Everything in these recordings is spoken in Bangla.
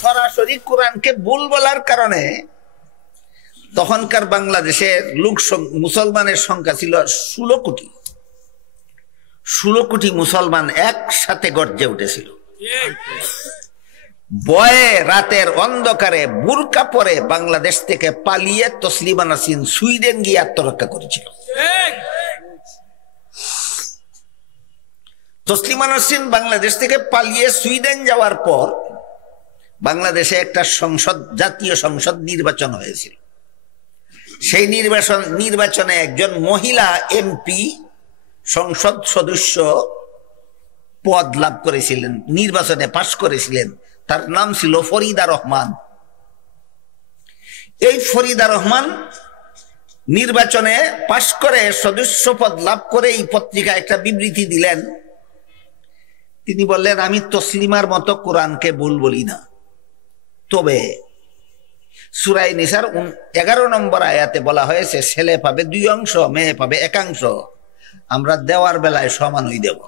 সরাসরি কোরআনকে ভুল বলার কারণে তখনকার বাংলাদেশের মুসলমানের সংখ্যা ছিল 16 কোটি। 16 কোটি মুসলমান একসাথে গর্জে উঠেছিল। ভয়ে রাতের অন্ধকারে বুরকা পরে বাংলাদেশ থেকে পালিয়ে তসলিমা নাসরিন সুইডেন গিয়ে আত্মরক্ষা করেছিল। তসলিমা নাসরিন বাংলাদেশ থেকে পালিয়ে সুইডেন যাওয়ার পর বাংলাদেশে একটা জাতীয় সংসদ নির্বাচন হয়েছিল। সেই নির্বাচনে একজন মহিলা এমপি সংসদ সদস্য পদ লাভ করেছিলেন, নির্বাচনে পাশ করেছিলেন। তার নাম ছিল ফরিদা রহমান। এই ফরিদা রহমান নির্বাচনে পাশ করে সদস্য পদ লাভ করে এই পত্রিকায় একটা বিবৃতি দিলেন। তিনি বললেন, আমি তসলিমার মতো কোরআনকে ভুল বলি না, তবে সূরা নিসার 11 নম্বর আয়াতে বলা হয়েছে ছেলে পাবে 2 অংশ, মেয়ে পাবে 1 অংশ, আমরা দেওয়ার বেলায় সমানই দেব।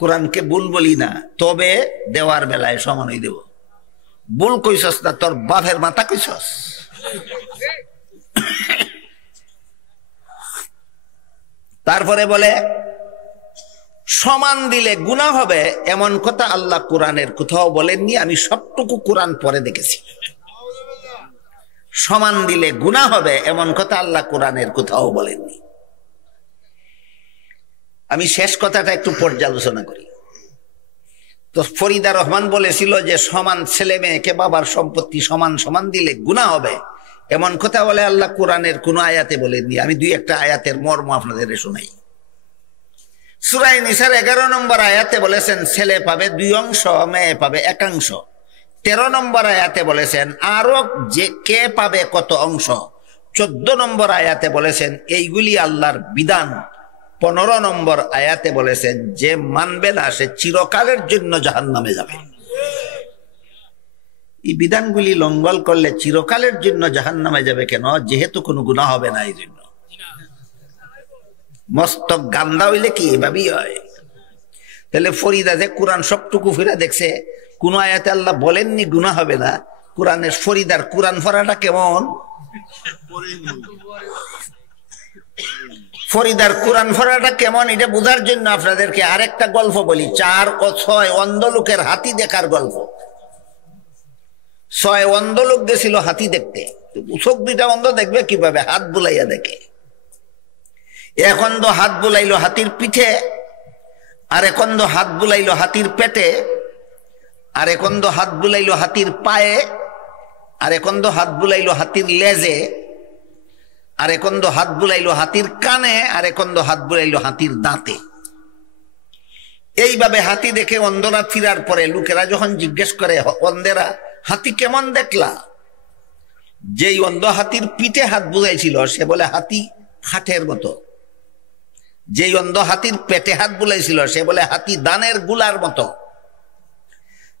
কোরআনকে ভুল বলি না, তবে দেওয়ার বেলায় সমানই দেব। ভুল কইছস না, তোর বাপের মাথা কইছস। তারপরে বলে সমান দিলে গুনাহ হবে এমন কথা আল্লাহ কোরআনের কোথাও বলেননি, আমি সবটুকু কোরআন পরে দেখেছি। সমান দিলে গুনাহ হবে এমন কথা আল্লাহ কোরআনের কোথাও বলেননি। আমি শেষ কথাটা একটু পর্যালোচনা করি। তো ফরিদা রহমান বলেছিল যে সমান ছেলে মেয়েকে বাবার সম্পত্তি সমান সমান দিলে গুনাহ হবে এমন কথা বলে আল্লাহ কোরআনের কোন আয়াতে বলেননি। আমি 2-1টা আয়াতের মর্ম আপনাদের শোনাই। সূরা নিসার 11 নম্বর আয়াতে বলেছেন ছেলে পাবে 2 অংশ, মেয়ে পাবে 1 অংশ। 13 নম্বর আয়াতে বলেছেন আরো যে কে পাবে কত অংশ। 14 নম্বর আয়াতে বলেছেন এইগুলি আল্লাহর বিধান। 15 নম্বর আয়াতে বলেছেন যে মানবে না সে চিরকালের জন্য জাহান্নামে যাবে। এই বিধানগুলি লঙ্ঘন করলে চিরকালের জন্য জাহান্নামে যাবে কেন? যেহেতু কোনো গুনাহ হবে না, এই জন্য। মস্তক গান্দা হইলে কি এভাবেই হয়? তাহলে ফরিদা যে কোরআন সবটুকু ফিরে দেখছে, কোন আয়াতে আল্লাহ বলেননি গুনাহ হবে না। কোরআনের ফরিদার কোরআন পড়াটা কেমন? ফরিদার কোরআন পড়াটা কেমন এটা বোঝার জন্য আপনাদেরকে আরেকটা গল্প বলি। 4 ও 6 অন্ধ লোকের হাতি দেখার গল্প। 6 অন্ধ লোক গেছিল হাতি দেখতে। চোখ 2টা অন্ধ দেখবে কিভাবে? হাত বুলাইয়া দেখে। এক অন্ধ হাত বুলাইলো হাতির পিঠে, আর এক অন্ধ হাত বুলাইলো হাতির পেটে, আর এক অন্ধ হাত বুলাইলো হাতির পায়ে, আর এক অন্ধ হাত বুলাইলো হাতির লেজে, আর এক অন্ধ হাত বুলাইলো হাতির কানে, আর এক অন্ধ হাত বুলাইলো হাতির দাঁতে। এইভাবে হাতি দেখে অন্ধরা ফিরার পরে লোকেরা যখন জিজ্ঞেস করে অন্ধেরা হাতি কেমন দেখলা, যেই অন্ধ হাতির পিঠে হাত বুলাইছিল সে বলে হাতি খাটের মতো, যেই অন্ধ হাতির পেটে হাত বুলাইছিল সে বলে হাতি দানের গুলার মতো,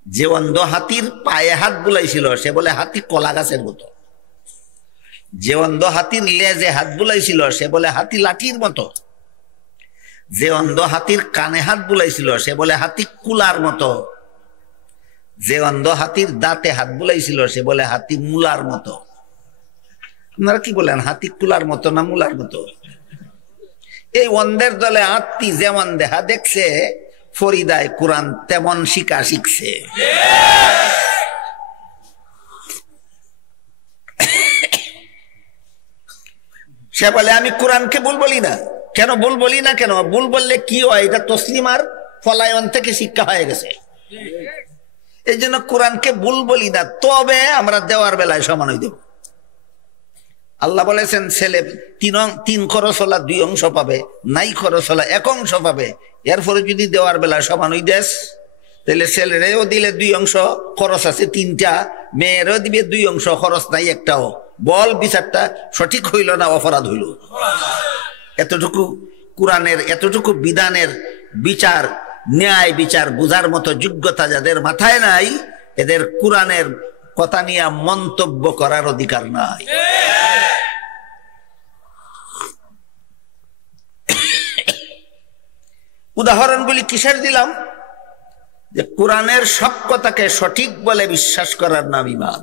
যে অন্ধ হাতির পায়ে হাত বুলাইছিল সে বলে হাতি কলা গাছের মতো, যে অন্ধ হাতির লেজে হাত বুলাইছিল সে বলে হাতি লাঠির মতো, যে অন্ধ হাতির কানে হাত বুলাইছিল সে বলে হাতি কুলার মতো, যে অন্ধ হাতির দাঁতে হাত বুলাইছিল সে বলে হাতি মূলার মতো। আপনারা কি বলেন, হাতি কুলার মতো না মূলার মতো? এই অন্ধের দলে আত্মী যেমন দেখা দেখছে, ফরিদায় কোরআন তেমন শিখা শিখছে। সে বলে আমি কোরআনকে ভুল বলি না। কেন ভুল বলি না? কেন ভুল বললে কি হয়? এটা তসলিমার ফলায়ন থেকে শিক্ষা হয়ে গেছে। এই জন্য কোরআনকে ভুল বলি না, তবে আমরা দেওয়ার বেলায় সমান হয়ে দেব। আল্লাহ বলেছেন ছেলে 3 খরচ হলা 2 অংশ পাবে, নাই খরচ হলা 1 অংশ পাবে। এরপরে যদি দেওয়ার বেলায় সমান হয়ে দেশ, তাহলে ছেলেরেও দিলে 2 অংশ, খরচ আছে 3টা, মেয়েরও দিবে 2 অংশ, খরচ নাই একটাও। বল বিচারটা সঠিক হইল না অপরাধ হইল? এতটুকু কোরআনের এতটুকু বিধানের বিচার, ন্যায় বিচার বুঝার মতো যোগ্যতা যাদের মাথায় নাই, এদের কোরআনের কথা নিয়ে মন্তব্য করার অধিকার নাই। উদাহরণগুলি কিসের দিলাম? যে কোরআনের সব কথাকে সঠিক বলে বিশ্বাস করার নাম ঈমান।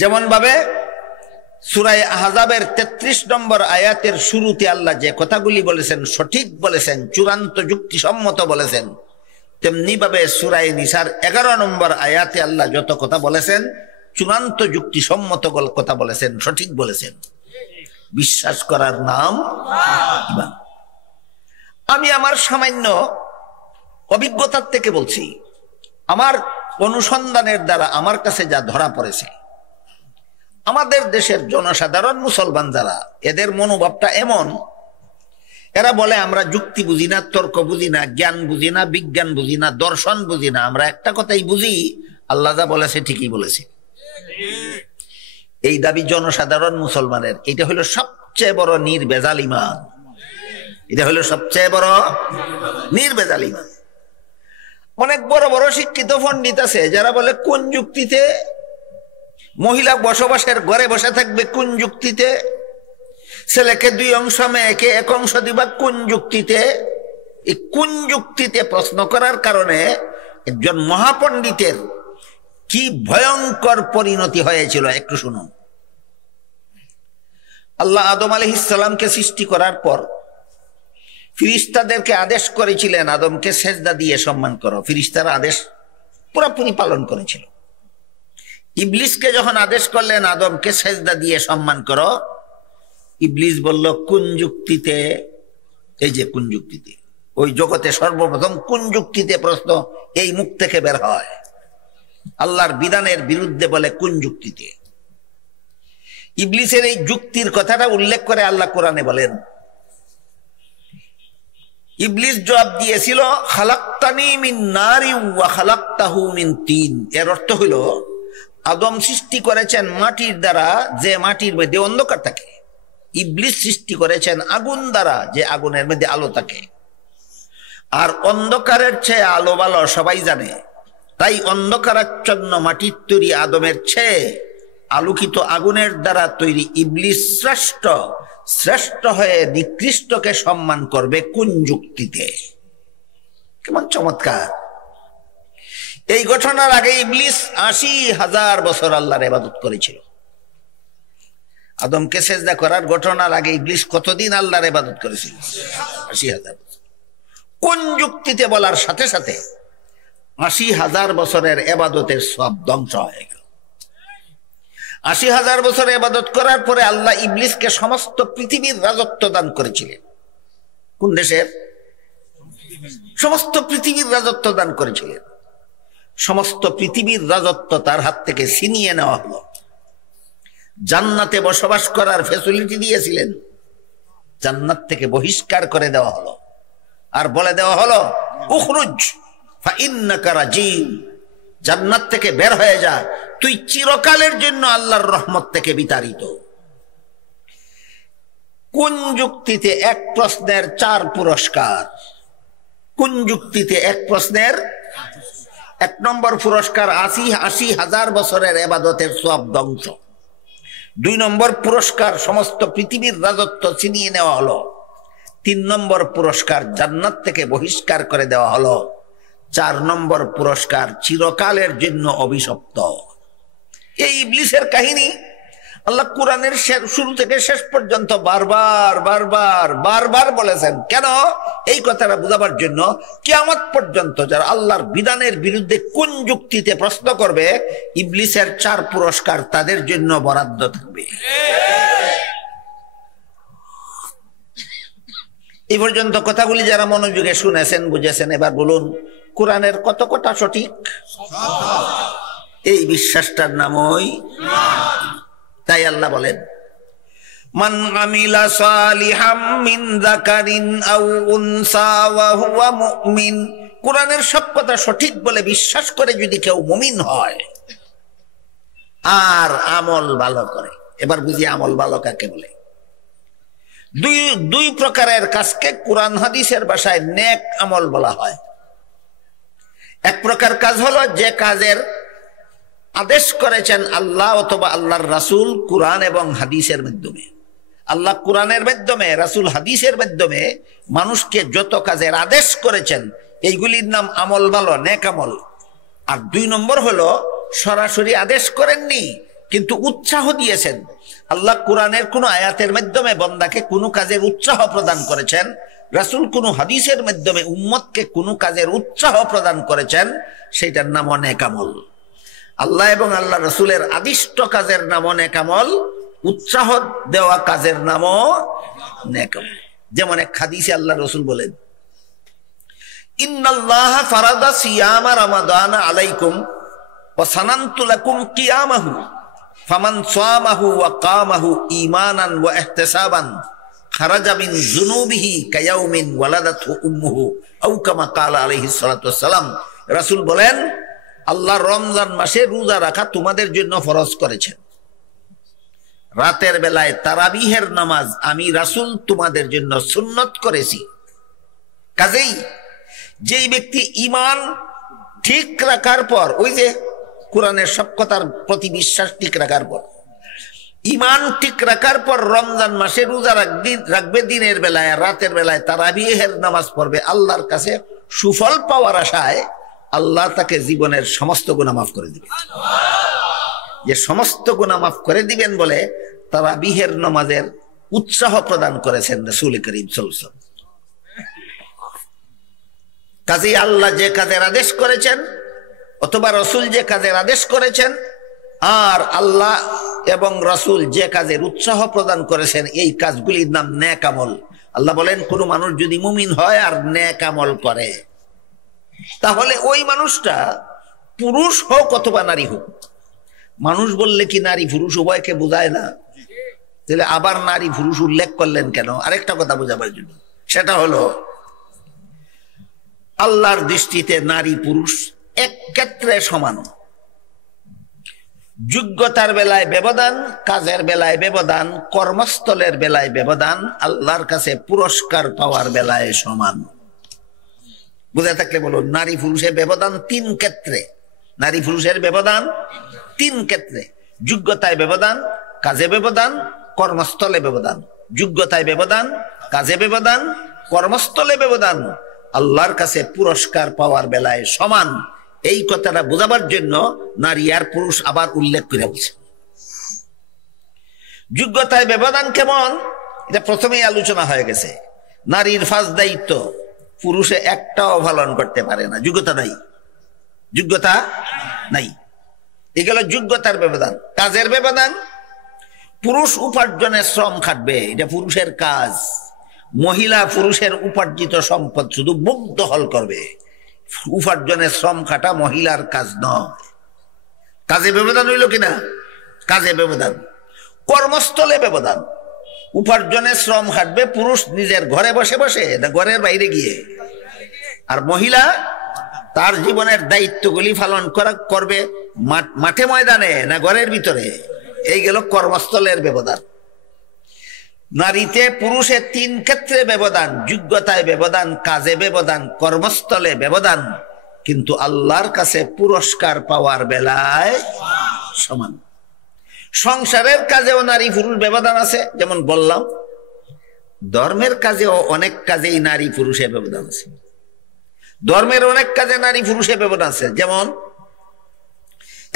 যেমন ভাবে সূরা আহজাবের 33 নম্বর আয়াতের শুরুতে আল্লাহ যে কথাগুলি বলেছেন, সঠিক বলেছেন, চূড়ান্ত যুক্তিসম্মত বলেছেন, তেমনি ভাবে সূরা নিসার 11 নম্বর আয়াতে আল্লাহ যত কথা বলেছেন চূড়ান্ত যুক্তিসম্মত কথা বলেছেন, সঠিক বলেছেন। বিশ্বাস করার নাম ঈমান। আমি আমার সামান্য অভিজ্ঞতার থেকে বলছি, আমার অনুসন্ধানের দ্বারা আমার কাছে যা ধরা পড়েছে, আমাদের দেশের জনসাধারণ মুসলমান যারা, এদের মনোভাবটা এমন, এরা বলে আমরা যুক্তি বুঝি না, তর্ক বুঝি না, জ্ঞান বুঝি না, বিজ্ঞান বুঝি না, দর্শন বুঝি না, আমরা একটা কথাই বুঝি, আল্লাহ যা বলেছে ঠিকই বলেছে। এই দাবি জনসাধারণ মুসলমানের। এটা হলো সবচেয়ে বড় নির্ভেজাল ঈমান। এটা হলো সবচেয়ে বড় নির্ভেজাল ঈমান। অনেক বড় বড় শিক্ষিত পণ্ডিত আছে যারা বলে কোন যুক্তিতে মহিলা বসবাসের ঘরে বসে থাকবে, কোন যুক্তিতে ছেলেকে 2 অংশ মেয়েকে 1 অংশ দিবা, কোন যুক্তিতে। এই কোন যুক্তিতে প্রশ্ন করার কারণে একজন মহাপণ্ডিতের কি ভয়ঙ্কর পরিণতি হয়েছিল একটু শুনুন। আল্লাহ আদম আলাইহিস সালামকে সৃষ্টি করার পর ফিরিস্তাদেরকে আদেশ করেছিলেন আদমকে সেজদা দিয়ে সম্মান করো। ফিরিস্তারা আদেশ পুরোপুরি পালন করেছিল। ইবলিসকে যখন আদেশ করলেন আদমকে সেজদা দিয়ে সম্মান করো, ইবলিস বলল কোন যুক্তিতে? এই যে কোন যুক্তিতে, ওই জগতে সর্বপ্রথম কোন যুক্তিতে প্রশ্ন এই মুখ থেকে বের হয়। আল্লাহর বিধানের বিরুদ্ধে বলে কোন যুক্তিতে। ইবলিসের এই যুক্তির কথাটা উল্লেখ করে আল্লাহ কোরআনে বলেন, ইবলিস জবাব দিয়েছিল খালাকতানি মিন নারি ওয়া খালাকতাহু মিন তিন। এর অর্থ হলো আদম সৃষ্টি করেছেন মাটির দ্বারা, যে মাটির মধ্যে অন্ধকার থাকে। ইবলিস সৃষ্টি করেছেন আগুন দ্বারা, যে আগুনের মধ্যে আলো থাকে। আর অন্ধকারের চেয়ে আলো ভালো সবাই জানে, তাই অন্ধকারাচ্ছন্ন মাটির তৈরি আদমের চেয়ে আলোকিত আগুনের দ্বারা তৈরি ইবলিস শ্রেষ্ঠ। শ্রেষ্ঠ হয়ে নিকৃষ্টকে সম্মান করবে কোন যুক্তিতে? কেমন চমৎকার! এই ঘটনার আগে ইবলিস ৮০,০০০ বছর আল্লাহর ইবাদত করেছিল। আদমকে সেজদা করার ঘটনার আগে ইবলিস কতদিন আল্লাহর ইবাদত করেছিল? ৮০,০০০ বছর। কোন যুক্তিতে বলার সাথে সাথে ৮০,০০০ বছরের ইবাদতের সব ধ্বংস হয়ে গেল। ৮০,০০০ বছর ইবাদত করার পরে আল্লাহ ইবলিসকে সমস্ত পৃথিবীর রাজত্ব দান করেছিলেন। কোন দেশের? সমস্ত পৃথিবীর রাজত্ব দান করেছিলেন। সমস্ত পৃথিবীর রাজত্ব তার হাত থেকে ছিনিয়ে নেওয়া হলো। জান্নাতে বসবাস করার ফ্যাসিলিটি দিয়েছিলেন, জান্নাত থেকে বহিষ্কার করে দেওয়া হলো। আর বলে দেওয়া হলো উখরুজ ফাইন্নাকা রাজিম, জান্নাত থেকে বের হয়ে যা, তুই চিরকালের জন্য আল্লাহর রহমত থেকে বিতাড়িত। কোন যুক্তিতে এক প্রশ্নের 4 পুরস্কার? কোন যুক্তিতে এক প্রশ্নের 1 নম্বর পুরস্কার ৮০,০০০ বছরের ইবাদতের সব ধ্বংস। 2 নম্বর পুরস্কার সমস্ত পৃথিবীর রাজত্ব ছিনিয়ে নেওয়া হলো। 3 নম্বর পুরস্কার জান্নাত থেকে বহিষ্কার করে দেওয়া হলো। 4 নম্বর পুরস্কার চিরকালের জন্য অভিশপ্ত। এই ইবলিসের কাহিনী আল্লাহ কোরআনের শুরু থেকে শেষ পর্যন্ত বারবার বারবার বারবার বলেছেন। কেন? এই কথাটা বোঝাবার জন্য কিয়ামত পর্যন্ত যারা আল্লাহর বিধানের বিরুদ্ধে কোন যুক্তিতে প্রশ্ন করবে, ইবলিসের 4 পুরস্কার তাদের জন্য বরাদ্দ থাকবে। এই পর্যন্ত কথাগুলি যারা মনোযোগে শুনেছেন, বুঝেছেন, এবার বলুন কোরআনের কত কথা সঠিক? এই বিশ্বাসটার নামই। তাই আল্লাহ বলেন মান আমিলা সালিহাম মিন যাকারিন আও উনসা ওয়া হুয়া মুমিন। কোরআনের সব কথা সঠিক বলে বিশ্বাস করে যদি কেউ মুমিন হয় আর আমল ভালো করে। এবার বুঝি আমল ভালো কাকে বলে। দুই প্রকারের কাজকে কোরআন হাদিসের ভাষায় নেক আমল বলা হয়। এক প্রকার কাজ হলো যে কাজের আদেশ করেছেন আল্লাহ অথবা আল্লাহর রাসূল কোরআন এবং হাদিসের মাধ্যমে। আল্লাহ কোরআনের মাধ্যমে, রাসূল হাদিসের মাধ্যমে মানুষকে যত কাজের আদেশ করেছেন, এইগুলির নাম আমল ভালো, নেক আমল। আর 2 নম্বর হলো সরাসরি আদেশ করেননি, কিন্তু উৎসাহ দিয়েছেন। আল্লাহ কোরআনের কোন আয়াতের মাধ্যমে বান্দাকে কোনো কাজের উৎসাহ প্রদান করেছেন, রাসূল কোন হাদিসের মাধ্যমে উম্মতকে কোনো কাজের উৎসাহ প্রদান করেছেন, সেটার নাম নেক আমল। আল্লাহ এবং আল্লাহ রাসূলের আদিষ্ট কাজের নাম নেক আমল, উৎসাহ দেওয়া কাজের নামও নেক আমল। যেমন এক হাদিসে আল্লাহ রাসূল বলেন, ইন্নাল্লাহা ফারাদা সিয়ামা রামাদানা আলাইকুম ওয়া সানানতু লাকুম কিয়ামাহু ফামান সামাহু ওয়া কামাহু ঈমানান ওয়া ইহতিসাবান খারাজা মিন যুনুবিহি কায়াউমিন ওয়ালাদাতহু উম্মুহু আও কামা ক্বালা আলাইহিস সালাতু ওয়াস সালাম। রাসূল বলেন, আল্লাহ রমজান মাসে রোজা রাখা তোমাদের জন্য ফরজ করেছেন। রাতের বেলায় তারাবিহের নামাজ আমি রাসূল তোমাদের জন্য সুন্নত করেছি। কাজেই যেই ব্যক্তি ঈমান ঠিক রাখার পর, ওই যে কোরআনের সব কথার প্রতি বিশ্বাস ঠিক রাখার পর, ঈমান ঠিক রাখার পর রমজান মাসে রোজা রাখবে দিনের বেলায়, রাতের বেলায় তারাবিহের নামাজ পড়বে, আল্লাহর কাছে সুফল পাওয়ার আশায় আল্লাহ তাকে জীবনের সমস্ত গুনাহ মাফ করে দিবেন। যে সমস্ত গুনাহ মাফ করে দিবেন বলে তারাবিহের নামাজের উৎসাহ প্রদান করেছেন রাসূল করিম সাল্লাল্লাহু আলাইহি ওয়াসাল্লাম। কাজেই আল্লাহ যে কাজের আদেশ করেছেন অথবা রাসূল যে কাজের আদেশ করেছেন, আর আল্লাহ এবং রাসূল যে কাজের উৎসাহ প্রদান করেছেন, এই কাজগুলির নাম নেক আমল। আল্লাহ বলেন, কোন মানুষ যদি মুমিন হয় আর নেক আমল করে, তাহলে ওই মানুষটা পুরুষ হোক অথবা নারী হোক। মানুষ বললে কি নারী পুরুষ উভয়কে বোঝায় না? তাহলে আবার নারী পুরুষ উল্লেখ করলেন কেন? আরেকটা কথা বোঝাবার জন্য, সেটা হলো আল্লাহর দৃষ্টিতে নারী পুরুষ এক ক্ষেত্রে সমান। যোগ্যতার বেলায় ব্যবধান, কাজের বেলায় ব্যবধান, কর্মস্থলের বেলায় ব্যবধান, আল্লাহর কাছে পুরস্কার পাওয়ার বেলায় সমান। বুঝে থাকলে বলুন, নারী পুরুষের ব্যবধান 3 ক্ষেত্রে। নারী পুরুষের ব্যবধান 3 ক্ষেত্রে: যোগ্যতায় ব্যবধান, কাজে ব্যবধান, কর্মস্থলে ব্যবধান। যোগ্যতায় ব্যবধান, কাজে ব্যবধান, কর্মস্থলে ব্যবধান, আল্লাহর কাছে পুরস্কার পাওয়ার বেলায় সমান। এই কথাটা বোঝাবার জন্য নারী আর পুরুষ আবার উল্লেখ করে বলছে। যোগ্যতায় ব্যবধান কেমন, এটা প্রথমেই আলোচনা হয়ে গেছে। নারীর 5 দায়িত্ব পুরুষে একটাও পালন করতে পারে না, যোগ্যতা নাই, যোগ্যতা নাই। এগুলো যোগ্যতার ব্যবধান। কাজের ব্যবধান, পুরুষ উপার্জনের শ্রম খাটবে, এটা পুরুষের কাজ। মহিলা পুরুষের উপার্জিত সম্পদ শুধু মুখ দখল করবে, উপার্জনের শ্রম খাটা মহিলার কাজ নয়। কাজে ব্যবধান হইল কিনা? কাজে ব্যবধান। কর্মস্থলে ব্যবধান, উপার্জনের শ্রম খাটবে পুরুষ নিজের ঘরে বসে বসে না ঘরের বাইরে গিয়ে, আর মহিলা তার জীবনের দায়িত্বগুলি পালন করবে মাঠে ময়দানে না ঘরের ভিতরে। এই গেল কর্মস্থলের ব্যবধান। নারীতে পুরুষের 3 ক্ষেত্রে ব্যবধান: যোগ্যতায় ব্যবধান, কাজে ব্যবধান, কর্মস্থলে ব্যবধান, কিন্তু আল্লাহর কাছে পুরস্কার পাওয়ার বেলায় সমান। সংসারের কাজেও নারী পুরুষ ব্যবধান আছে, যেমন বললাম। ধর্মের কাজেও অনেক কাজেই নারী পুরুষের ব্যবধান আছে। ধর্মের অনেক কাজে নারী পুরুষের ব্যবধান আছে। যেমন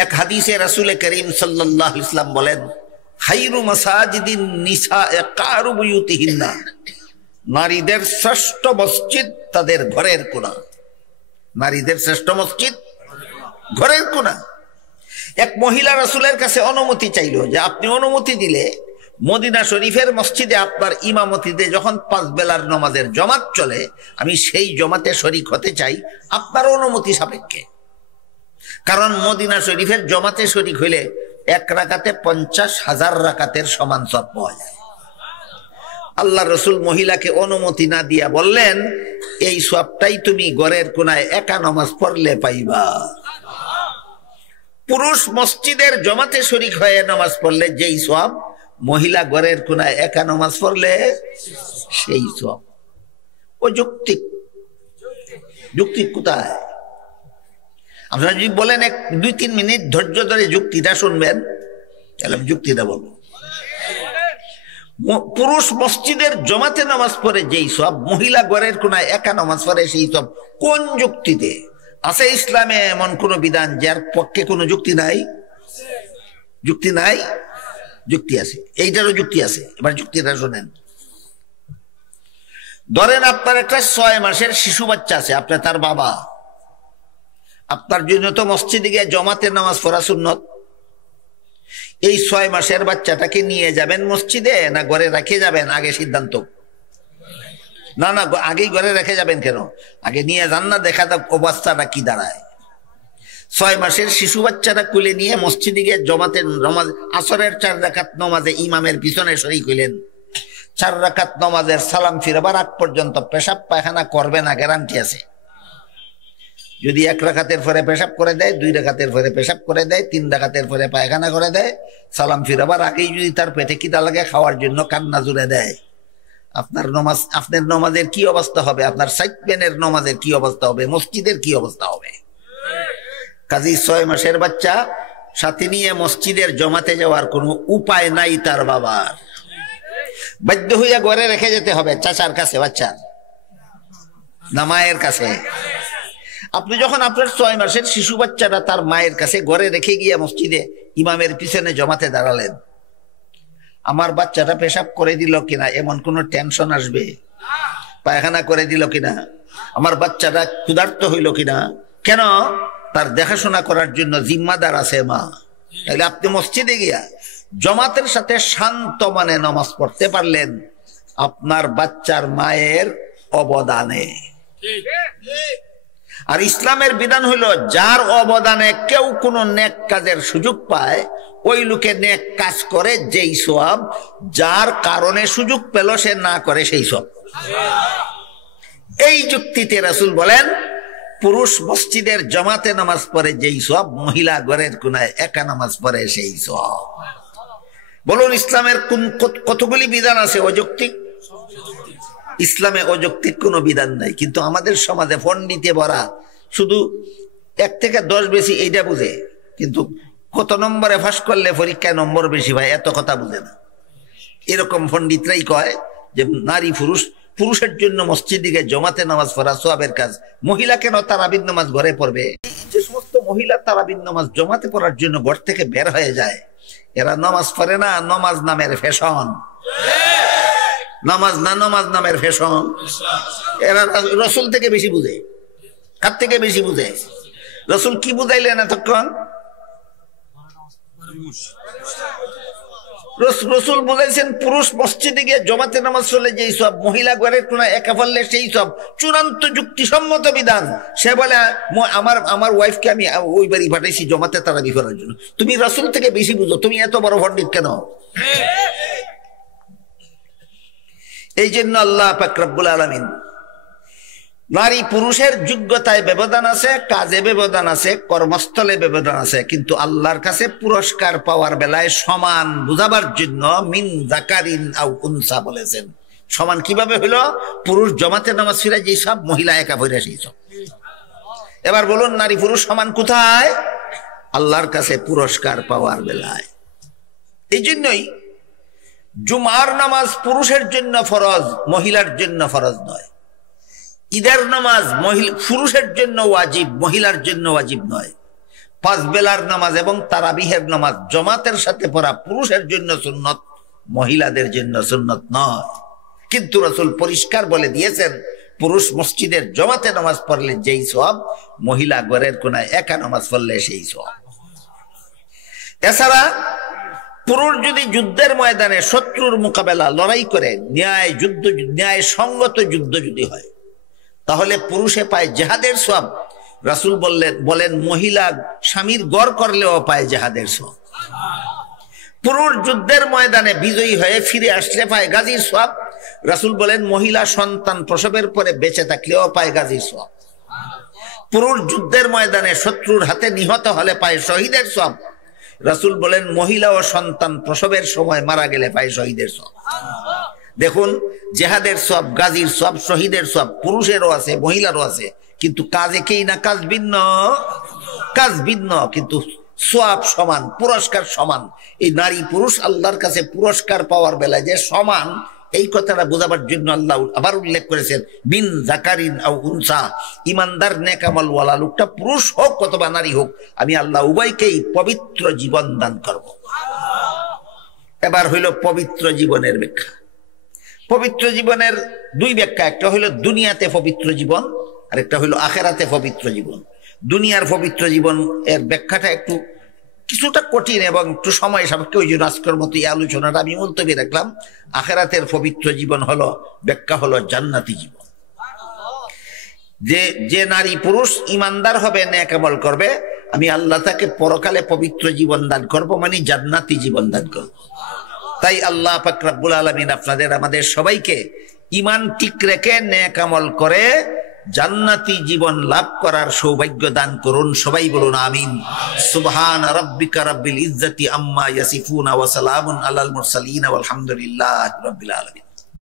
এক হাদিসে রাসূল করিম সাল্লাল্লাহু আলাইহি ওয়াসাল্লাম বলেন, খায়রু মাসাজিদিন নিসায়ে কারু বুয়ুতিহিন্না, নারীদের শ্রেষ্ঠ মসজিদ তাদের ঘরের কোণা। নারীদের শ্রেষ্ঠ মসজিদ ঘরের কোণা। এক মহিলা রাসূলের কাছে অনুমতি চাইল যে, আপনি অনুমতি দিলে মদিনা শরীফের মসজিদে আপনার ইমামতিতে যখন 5 বেলার নামাজের জমাত চলে, আমি সেই জমাতে শরীক হতে চাই আপনার অনুমতি সাপেক্ষে। কারণ মদিনা শরীফের জমাতে শরীক হইলে 1 রাকাতে 50,000 রাকাতের সমান সওয়াব পাওয়া যায়। আল্লাহ রাসূল মহিলাকে অনুমতি না দিয়া বললেন, এই সওয়াবটাই তুমি ঘরের কোণায় একা নামাজ পড়লে পাইবা। পুরুষ মসজিদের জমাতে শরীক হয়ে নামাজ পড়লে যেই সওয়াব, মহিলা ঘরের কোণায় একা নামাজ পড়লে সেই সওয়াব। ও যৌক্তিক। যুক্তি কোথায়? আপনারা যদি বলেন 2-3 মিনিট ধৈর্য ধরে যুক্তিটা শুনবেন, তাহলে যুক্তিটা বলবো। পুরুষ মসজিদের জমাতে নামাজ পড়ে যেই সব, মহিলা ঘরের কোনায় একা নামাজ পড়ে সেই সব। কোন যুক্তিতে আছে ইসলামে এমন কোন বিধান যার পক্ষে কোনো যুক্তি নাই? যুক্তি নাই? যুক্তি আছে, এইটারও যুক্তি আছে। এবার যুক্তিটা শোনেন। ধরেন আপনার একটা 6 মাসের শিশু বাচ্চা আছে, আপনি তার বাবা, আপনার জন্য তো মসজিদে গিয়ে জমাতের নামাজ পড়া সুন্নত। এই 6 মাসের বাচ্চাটাকে নিয়ে যাবেন মসজিদে না ঘরে রেখে যাবেন? আগে সিদ্ধান্ত। না না, আগেই ঘরে রেখে যাবেন কেন? আগে নিয়ে যান না, দেখা যাক অবস্থাটা কি দাঁড়ায়। 6 মাসের শিশু বাচ্চাটা কুলে নিয়ে মসজিদে গিয়ে জমাতের নামাজ, আসরের 4 রাকাত নামাজে ইমামের পিছনে শরীক হইলেন। 4 রাকাত নামাজের সালাম ফিরবার আগ পর্যন্ত পেশাব পায়খানা করবে না, গ্যারান্টি আছে। যদি 1 রাকাতের পরে পেশাব করে দেয়, 2 রাকাতের পরে পেশাব করে দেয়, 3 রাকাতের পরে পায়খানা করে দেয়, সালাম ফিরাবার আগেই যদি তার পেটে খিদা লাগে খাওয়ার জন্য কান্না জুড়ে দেয়, আপনার নমাজের কি অবস্থা হবে? আপনার সাইডম্যানের নমাজের কি অবস্থা হবে? মসজিদের কি অবস্থা হবে? কাজী 6 মাসের বাচ্চা সাথে নিয়ে মসজিদের জমাতে যাওয়ার কোনো উপায় নাই তার বাবার। বাধ্য হইয়া ঘরে রেখে যেতে হবে। চাচার কাছে বাচ্চার না মায়ের কাছে? আপনি যখন আপনার 6 মাসের শিশু বাচ্চাটা তার মায়ের কাছে ঘরে রেখে গিয়ে মসজিদে ইমামের পিছনে জমাতে দাঁড়ালেন, আমার বাচ্চাটা পেশাব করে দিল কিনা এমন কোনো টেনশন আসবে? পায়খানা করে দিল কিনা? আমার বাচ্চাটা ক্ষুধার্ত হইল কিনা? কেন? তার দেখাশোনা করার জন্য জিম্মাদার আছে মা। তাহলে আপনি মসজিদে গিয়া জমাতের সাথে শান্ত মানে নামাজ পড়তে পারলেন আপনার বাচ্চার মায়ের অবদানে। আর ইসলামের বিধান হইল, যার অবদানে কেউ কোনো নেক কাজের সুযোগ পায়, ওই লোকে নেক কাজ করে যেই সওয়াব, যার কারণে সুযোগ পেল সে না করে সেই সব। এই যুক্তিতে রাসূল বলেন, পুরুষ মসজিদের জমাতে নামাজ পড়ে যেই সওয়াব, মহিলা ঘরের কোনায় একা নামাজ পড়ে সেই সওয়াব। বলুন ইসলামের কতগুলি বিধান আছে অযৌক্তিক? ইসলামে অযৌক্তিক কোনো বিধান নাই। কিন্তু আমাদের সমাজে পণ্ডিতে ভরা, শুধু 1 থেকে 10 বেশি এইটা বুঝে, কিন্তু কত নম্বরে ফাঁস করলে পরীক্ষায় নম্বর বেশি ভাই এত কথা বুঝে না। এরকম পণ্ডিতরাই কয় যে নারী পুরুষের জন্য মসজিদ দিকে জমাতে নামাজ পড়া সওয়াবের কাজ, মহিলা কেন তারাবির নামাজ ঘরে পড়বে? যে সমস্ত মহিলা তারাবির নামাজ জমাতে পড়ার জন্য ঘর থেকে বের হয়ে যায়, এরা নামাজ পড়ে না, নামাজ নামের ফ্যাশন। নামাজ না, নামাজ নামের ফ্যাশন। এরা রসুল থেকে বেশি বুঝে। কার থেকে বেশি বুঝে? রসুল কি বুঝাইলেন এতক্ষণ? রসুল বুঝাইছেন পুরুষ মসজিদে গিয়ে জমাতে নামাজ পড়লে যেই সব, মহিলা ঘরের কোনায় একা পড়লে সেই সব। চূড়ান্ত যুক্তিসম্মত বিধান। সে বলে আমার ওয়াইফকে আমি ওই বাড়ি পাঠাইছি জমাতে তারাবি করার জন্য। তুমি রসুল থেকে বেশি বুঝো, তুমি এত বড় পণ্ডিত কেন? এই জন্য আল্লাহ পাক রব্বুল আলামিন, নারী পুরুষের যোগ্যতায় ব্যবধান আছে, কাজে ব্যবধান আছে, কর্মস্থলে ব্যবধান আছে, কিন্তু আল্লাহর কাছে পুরস্কার পাওয়ার বেলায় সমান বুঝাবার জন্য মিন যাকারিন আও উনসা বলেছেন। সমান কিভাবে হলো? পুরুষ জমাতে নামাজ ফিরে যেই সব, মহিলা একা ফিরে সেই সব। এবার বলুন নারী পুরুষ সমান কোথায়? আল্লাহর কাছে পুরস্কার পাওয়ার বেলায়। এই জন্যই জুমার নামাজ পুরুষের জন্য ফরজ, মহিলার জন্য ফরজ নয়। ঈদের নামাজ পুরুষের জন্য ওয়াজিব, মহিলার জন্য ওয়াজিব নয়। 5 বেলার নামাজ এবং তারাবিহের নামাজ জমাতের সাথে পড়া পুরুষের জন্য সুন্নত, মহিলাদের জন্য সুন্নত নয়। কিন্তু রাসূল পরিষ্কার বলে দিয়েছেন, পুরুষ মসজিদের জমাতে নামাজ পড়লে যেই সওয়াব, মহিলা ঘরের কোনায় একা নামাজ পড়লে সেই সওয়াব। এছাড়া পুরুষ যদি যুদ্ধের ময়দানে শত্রুর মোকাবেলা লড়াই করে, ন্যায় সঙ্গত যুদ্ধ যদি হয়, তাহলে পুরুষে পায় জেহাদের সওয়াব। রাসূল বলেন মহিলা স্বামীর গড় করলেও পায় জেহাদের সওয়াব। পুরুষ যুদ্ধের ময়দানে বিজয়ী হয়ে ফিরে আসলে পায় গাজীর সওয়াব। রাসূল বলেন মহিলা সন্তান প্রসবের পরে বেঁচে থাকলেও পায় গাজীর সওয়াব। পুরুষ যুদ্ধের ময়দানে শত্রুর হাতে নিহত হলে পায় শহীদের সওয়াব। রাসূল বলেন মহিলা ও সন্তান প্রসবের সময় মারা গেলে পায় শহীদের সওয়াব। দেখুন, জেহাদের সওয়াব, গাজীর সওয়াব, শহীদের সওয়াব পুরুষেরও আছে, মহিলারও আছে, কিন্তু কাজ একই না? কাজ ভিন্ন। কাজ ভিন্ন, কিন্তু সোয়াব সমান, পুরস্কার সমান। এই নারী পুরুষ আল্লাহর কাছে পুরস্কার পাওয়ার বেলায় যে সমান, এই কথাটা বোঝাবার জন্য আল্লাহ আবার উল্লেখ করেছেন বিন জাকারিন আও উনসা, ইমানদার নেক আমলওয়ালা লোকটা পুরুষ হোক অথবা নারী হোক, আমি আল্লাহ উভয়কেই পবিত্র জীবন দান করব। এবার হইল পবিত্র জীবনের ব্যাখ্যা। পবিত্র জীবনের দুই ব্যাখ্যা, একটা হইল দুনিয়াতে পবিত্র জীবন, আর একটা হইল আখেরাতে পবিত্র জীবন। দুনিয়ার পবিত্র জীবন এর ব্যাখ্যাটা একটু কিছুটা কঠিন এবং একটু সময় সাপেক্ষ, ওই জন্য আজকের মতো এই আলোচনাটা আমি মুলতবি রাখলাম। আখেরাতের পবিত্র জীবন হলো, ব্যাখ্যা হলো জান্নাতি জীবন। যে নারী পুরুষ ইমানদার হবে, নেক আমল করবে, আমি আল্লাহ তাকে পরকালে পবিত্র জীবন দান করব, মানে জান্নাতি জীবন দান করব। তাই আল্লাহ পাক রব্বুল আলামিন আপনাদের আমাদের সবাইকে ঈমান ঠিক রেখে নেক আমল করে জান্নাতি জীবন লাভ করার সৌভাগ্য দান করুন। সবাই বলুন আমিন। সুবহান রাব্বিকা রাব্বিল ইজ্জাতি আম্মা ইয়াসিফুন ওয়া সালামুন আলাল মুরসালিন ওয়াল হামদুলিল্লাহি রাব্বিল আলামিন।